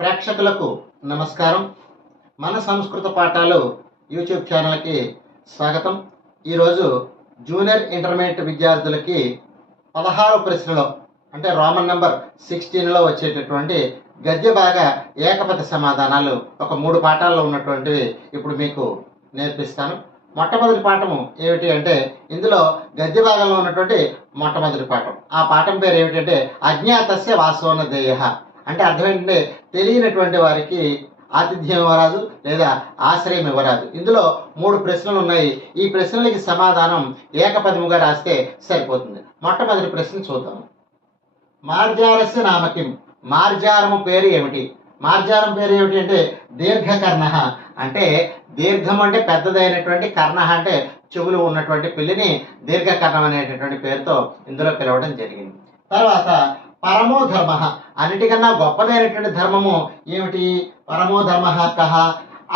ప్రేక్షకులకు నమస్కారం. మన సంస్కృత పాఠాలు యూట్యూబ్ ఛానల్కి స్వాగతం. ఈరోజు జూనియర్ ఇంటర్మీడియట్ విద్యార్థులకి 16 ప్రశ్నలో అంటే రోమన్ నెంబర్ 16లో వచ్చేటటువంటి గద్య భాగ ఏకపద సమాధానాలు ఒక 3 పాఠాల్లో ఉన్నటువంటివి ఇప్పుడు మీకు నేర్పిస్తాను. మొట్టమొదటి పాఠము ఏమిటి అంటే ఇందులో గద్య భాగంలో ఉన్నటువంటి మొట్టమొదటి పాఠం. ఆ పాఠం పేరు ఏమిటంటే అజ్ఞాతస్య వాసోనదేయ. అంటే అర్థం ఏంటంటే తెలియనటువంటి వారికి ఆతిథ్యం ఇవ్వరాదు లేదా ఆశ్రయం ఇవ్వరాదు. ఇందులో 3 ప్రశ్నలు ఉన్నాయి. ఈ ప్రశ్నలకి సమాధానం ఏకపదముగా రాస్తే సరిపోతుంది. మొట్టమొదటి ప్రశ్న చూద్దాం. మార్జారస్య నామకిం. మార్జారము పేరు ఏమిటి? మార్జారం పేరు ఏమిటి అంటే దీర్ఘకర్ణ. అంటే దీర్ఘం అంటే పెద్దదైనటువంటి, కర్ణ అంటే చెవులు ఉన్నటువంటి పిల్లిని దీర్ఘకర్ణం అనేటటువంటి పేరుతో ఇందులో పిలవడం జరిగింది. తర్వాత పరమో ధర్మ. అన్నిటికన్నా గొప్పదైనటువంటి ధర్మము ఏమిటి? పరమో ధర్మ కహ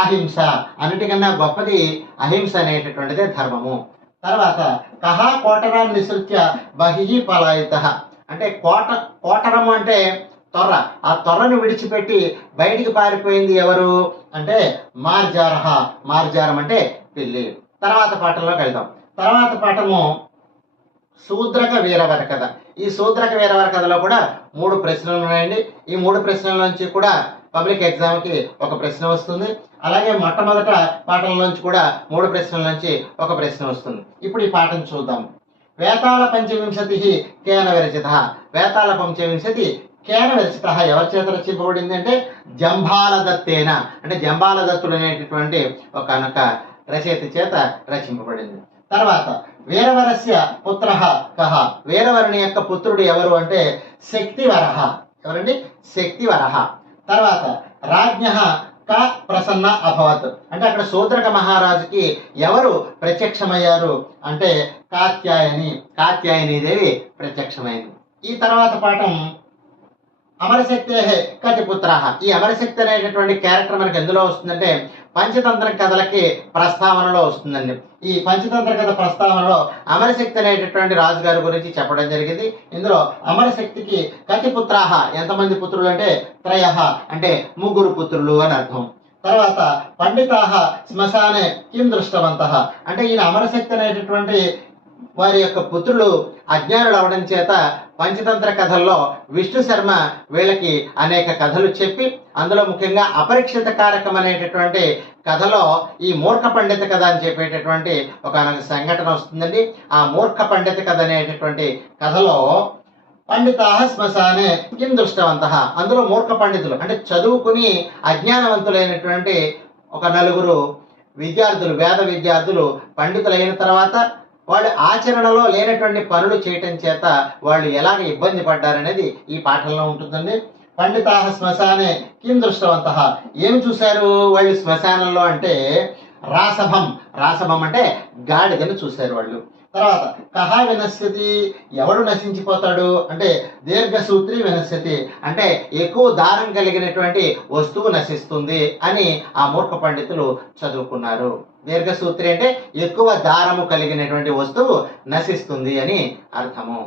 అహింస. అన్నిటికన్నా గొప్పది అహింస అనేటటువంటిదే ధర్మము. తర్వాత కహ కోటరాన్ని నిసృత్య బహిః పలాయిత. అంటే కోటరము అంటే తొర్ర. ఆ తొర్రను విడిచిపెట్టి బయటికి పారిపోయింది ఎవరు అంటే మార్జారహ. మార్జారం అంటే పిల్లి. తర్వాత పాఠంలోకి వెళ్దాం. తర్వాత పాఠము శూద్రక వీరవర కథ. ఈ శూద్రక వీరవర కథలో కూడా 3 ప్రశ్నలు ఉన్నాయండి. ఈ 3 ప్రశ్నల నుంచి కూడా పబ్లిక్ ఎగ్జామ్కి ఒక ప్రశ్న వస్తుంది. అలాగే మొట్టమొదట పాఠంలోంచి కూడా 3 ప్రశ్నల నుంచి ఒక ప్రశ్న వస్తుంది. ఇప్పుడు ఈ పాఠం చూద్దాం. వేతాళ పంచవింశతి కేన విరచిత. వేతాళ పంచవింశతి కేన విరచిత ఎవరి చేత రచింపబడింది అంటే జంబాలదత్తేన. అంటే జంబాలదత్తుడు అనేటటువంటి ఒక రచయిత చేత రచింపబడింది. తర్వాత వీరవరస్య పుత్ర కహ. వీరవరుని యొక్క పుత్రుడు ఎవరు అంటే శక్తివరహ. ఎవరండి? శక్తివరహ. తర్వాత రాజ్ఞ క ప్రసన్న అభవత్. అంటే అక్కడ శూద్రక మహారాజుకి ఎవరు ప్రత్యక్షమయ్యారు అంటే కాత్యాయని. కాత్యాయనీదేవి ప్రత్యక్షమైంది. ఈ తర్వాత పాఠం అమరశక్తే కతి పుత్రాహ. ఈ అమరశక్తి అనేటటువంటి క్యారెక్టర్ మనకి ఎందులో వస్తుందంటే పంచతంత్ర కథలకి ప్రస్తావనలో వస్తుందండి. ఈ పంచతంత్ర కథ ప్రస్తావనలో అమరశక్తి అనేటటువంటి రాజుగారి గురించి చెప్పడం జరిగింది. ఇందులో అమరశక్తికి కతి పుత్రాహ ఎంతమంది పుత్రులు అంటే త్రయః అంటే 3 పుత్రులు అని అర్థం. తర్వాత పండితాహ శ్మశానే కిం దృష్టవంతః. అంటే ఈయన అమరశక్తి అనేటటువంటి వారి యొక్క పుత్రులు అజ్ఞానులు అవడం చేత పంచతంత్ర కథల్లో విష్ణు శర్మ వీళ్ళకి అనేక కథలు చెప్పి అందులో ముఖ్యంగా అపరీక్షిత కారకం అనేటటువంటి కథలో ఈ మూర్ఖ పండిత కథ అని చెప్పేటటువంటి ఒక సంఘటన వస్తుందండి. ఆ మూర్ఖ పండిత కథ అనేటటువంటి కథలో పండితాహ శ్మశానే కిం దృష్టవంతః. అందులో మూర్ఖ పండితులు అంటే చదువుకుని అజ్ఞానవంతులైనటువంటి ఒక 4 విద్యార్థులు, వేద విద్యార్థులు పండితులైన తర్వాత వాళ్ళు ఆచరణలో లేనటువంటి పనులు చేయటం చేత వాళ్ళు ఎలాగ ఇబ్బంది పడ్డారనేది ఈ పాఠంలో ఉంటుందండి. పండితాహ శ్మశానే కిం దృష్టవంతః. ఏమి చూశారు వాళ్ళు శ్మశానంలో అంటే రాసభం. రాసభం అంటే గాడిదను చూశారు వాళ్ళు. తర్వాత కహ వినశ్యతి. ఎవడు నశించిపోతాడు అంటే దీర్ఘసూత్రి వినశ్యతి. అంటే ఎక్కువ దారం కలిగినటువంటి వస్తువు నశిస్తుంది అని ఆ మూర్ఖ పండితులు చదువుకున్నారు. దీర్ఘసూత్రి అంటే ఎక్కువ దారము కలిగినటువంటి వస్తువు నశిస్తుంది అని అర్థము.